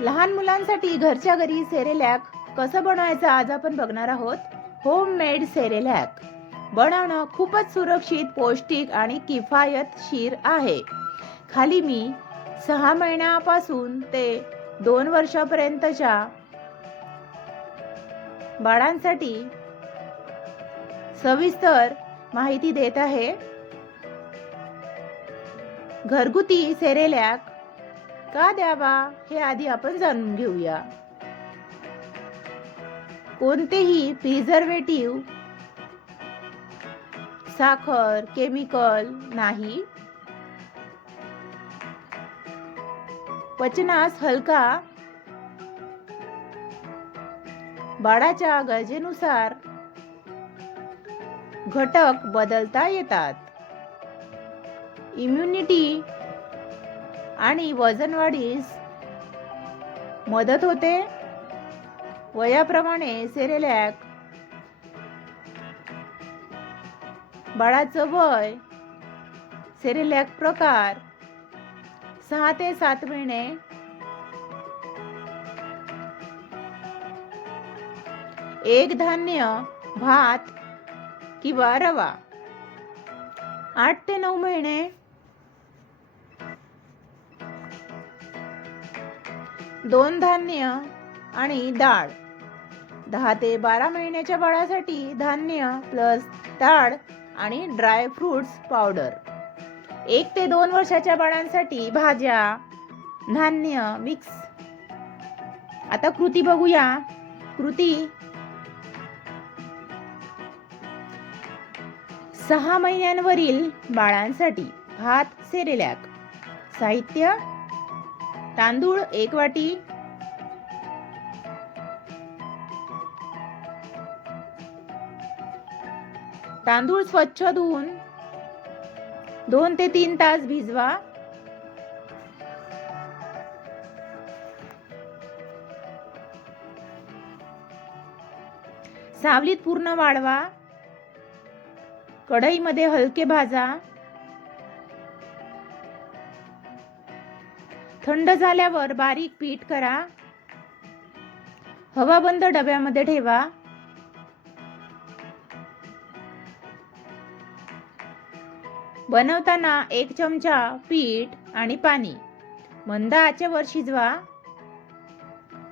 लहान मुलांसाठी घरच्या घरी सेरेलॅक कसं बनवायचं आज आपण बघणार आहोत. होममेड सेरेलॅक बनवणं खूपच सुरक्षित, पौष्टिक आणि किफायतशीर आहे. खाली मी 6 महिन्यापासून ते 2 वर्षापर्यंतच्या बाळांसाठी सविस्तर माहिती देत आहे. घरगुती सेरेलॅक का द्यावा हे आधी आपण जाणून घेऊया. कोणतेही प्रिझर्वेटिव्ह, साखर, केमिकल नाही. पचनास हलका, बाळाच्या गरजेनुसार घटक बदलता येतात. इम्युनिटी आणि वजन वाढीस मदत होते. वयाप्रमाणे सेरेलॅक बाळाचं वय, सेरेलॅक प्रकार 6 ते 7 महिने, एक धान्य, भात किंवा रवा. 8 ते 9 महिने, 2 धान्य आणि डाळ. 10 ते 12 महिन्याच्या बाळासाठी धान्य प्लस डाळ आणि ड्राय फ्रुट्स पावडर. 1 ते 2 वर्षाच्या बाळांसाठी भाज्या, धान्य मिक्स. आता कृती बघूया. कृती 6 महिन्यांवरील बाळांसाठी भात सेरेलॅक. साहित्य: तांदूळ 1 वाटी, तांदूळ स्वच्छ धुवून 2 ते 3 तास भिजवा. सावलीत पूर्ण वाळवा. कढईमध्ये हलके भाजा. थंड झाल्यावर बारीक पीठ करा. हवाबंद डब्यामध्ये ठेवा. बनवताना 1 चमचा पीठ आणि पाणी मंद आचेवर शिजवा.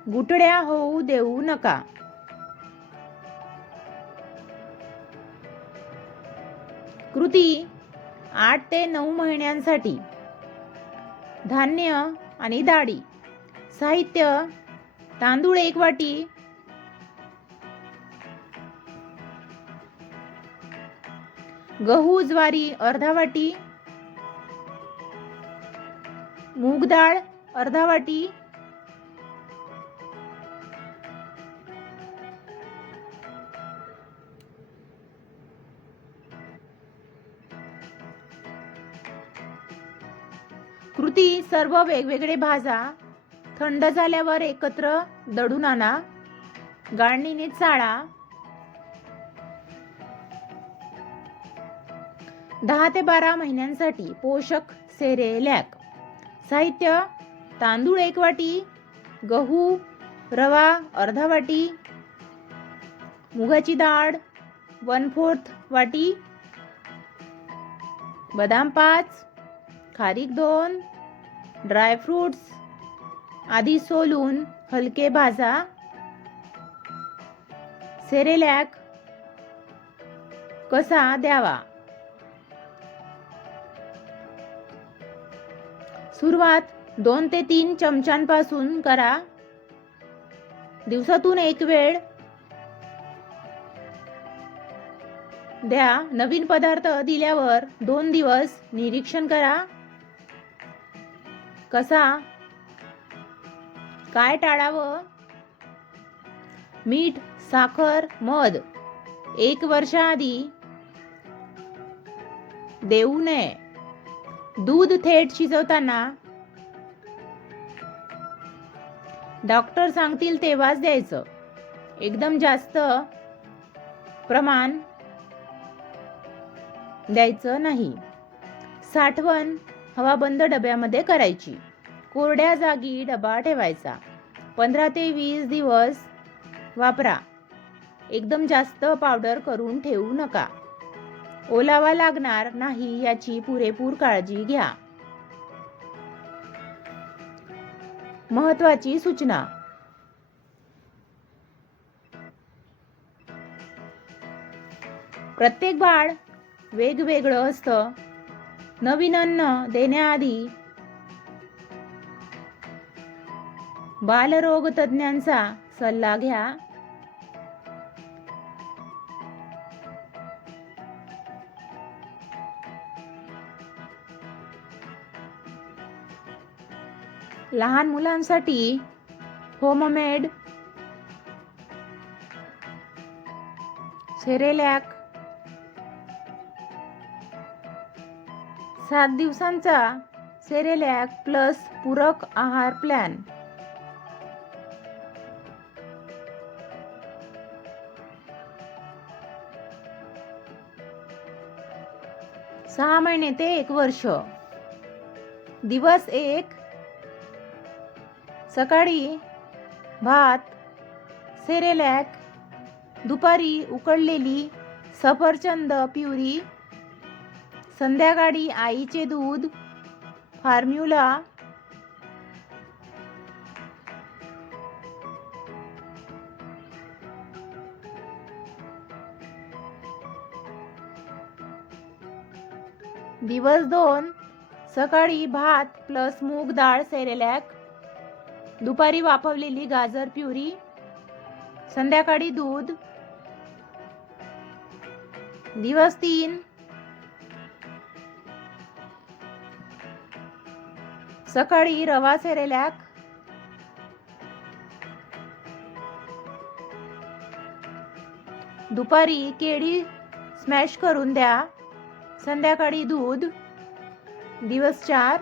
गुठळ्या होऊ देऊ नका. कृती 8 ते 9 महिन्यांसाठी धान्य आणि डाळी. साहित्य: तांदूळ 1 वाटी, गहू ज्वारी अर्धा वाटी, मूग डाळ अर्धा वाटी, कृती सर्व वेगवेगळे भाजा. थंड झाल्यावर एकत्र दळून आणा. गाळणीने चाळा. 10 ते 12 महिन्यांसाठी पोषक सेरेलॅक. साहित्य: तांदूळ 1 वाटी, गहू रवा अर्धा वाटी, मुगाची डाळ 1/4 वाटी, बदाम 5, खारीक 2, ड्राय फ्रुट्स आधी सोलून हलके भाजा. सेरेलॅक कसा द्यावा? सुरुवात 2 ते 3 चमच्यांपासून करा. दिवसातून 1 वेळ द्या. नवीन पदार्थ दिल्यावर 2 दिवस निरीक्षण करा. कसा काय टाळावं? मीठ, साखर, मध 1 वर्षाआधी देऊ नये. दूध थेट शिजवताना डॉक्टर सांगतील तेव्हाच द्यायचं. एकदम जास्त प्रमाण द्यायचं नाही. साठवण हवाबंद डब्यामध्ये करायची. कोरड्या जागी डबा ठेवायचा. 15 ते 20 दिवस वापरा. एकदम जास्त पावडर करून ठेवू नका. ओलावा लागणार नाही याची पुरेपूर काळजी घ्या. महत्त्वाची सूचना. प्रत्येक बाळ वेगवेगळं असतं. नवीन अन्न देण्याआधी बालरोग तज्ज्ञांचा सल्ला घ्या. लहान मुलांसाठी होममेड सेरेलॅक 7 दिवसांचा सेरेलॅक प्लस पूरक आहार प्लॅन. सहा महिने ते 1 वर्ष. दिवस 1. सकाळी भात सेरेलॅक, दुपारी उकडलेली सफरचंद प्युरी, संध्याकाळी आईचे दूध फॉर्म्युला. दिवस 2. सकाळी भात प्लस मूग डाळ सेरेलॅक, दुपारी वाफवलेली गाजर प्युरी, संध्याकाळी दूध. दिवस 3. सकाळी रवा सेरेलॅक, दुपारी केळी स्मॅश करून द्या, संध्याकाळी दूध. दिवस 4.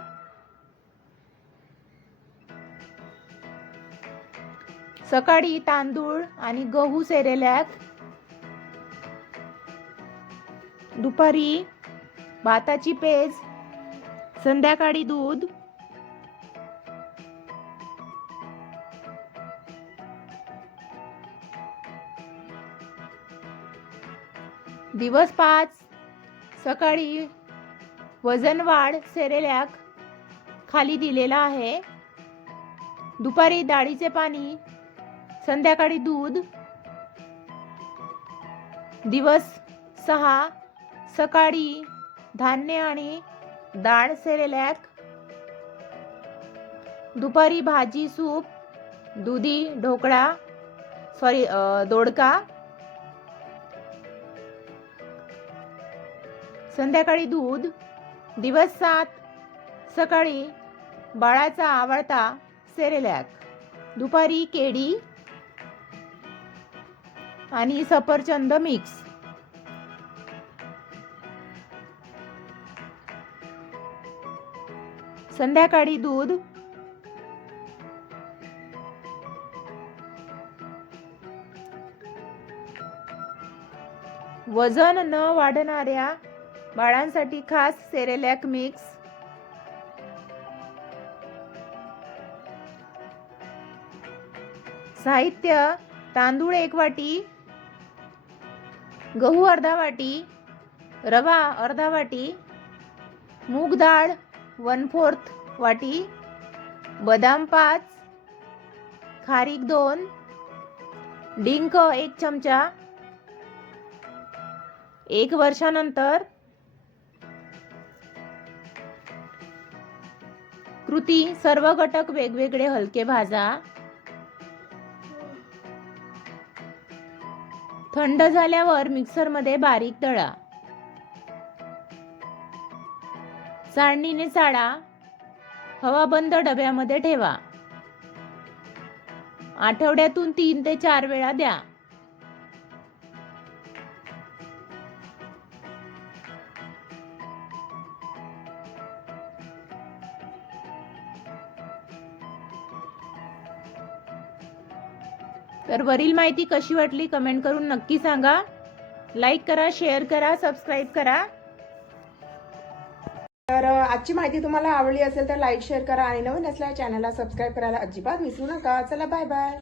सकाळी तांदूळ आणि गहू सेरेलॅक, दुपारी भाताची पेज, संध्याकाळी दूध. दिवस 5. सकाळी वजन वाढ सेरेलॅक खाली दिलेला आहे, दुपारी डाळीचे पाणी, संध्याकाळी दूध. दिवस 6. सकाळी धान्य आणि डाळ सेरेलॅक, दुपारी भाजी सूप, दुधी दोडका, संध्याकाळी दूध. दिवस 7. सकाळी बाळाचा आवडता सेरेलॅक, दुपारी केळी आणि सफरचंद मिक्स. संध्याकाळी दूध. वजन न वाढणाऱ्या बाळांसाठी खास सेरेलॅक मिक्स. साहित्य: तांदूळ 1 वाटी, गहू अर्धा वाटी, रवा अर्धा वाटी, मूग डाळ 1/4 वाटी, बदाम 5, खारीक 2, डिंक 1 चमचा. 1 वर्षानंतर. कृती: सर्व घटक वेगवेगळे हलके भाजा. थंड झाल्यावर मिक्सरमध्ये बारीक दळा. चाळणीने चाळा. हवाबंद डब्यामध्ये ठेवा. आठवड्यातून 3 ते 4 वेळा द्या. तर वरील माहिती कशी वाटली कमेंट करून नक्की सांगा. लाईक करा, शेअर करा, सबस्क्राईब करा. तर आजची माहिती तुम्हाला आवडली असेल तर लाईक शेअर करा आणि नवीन असल्या चॅनलला सबस्क्राईब करायला अजिबात विसरू नका. चला बाय बाय.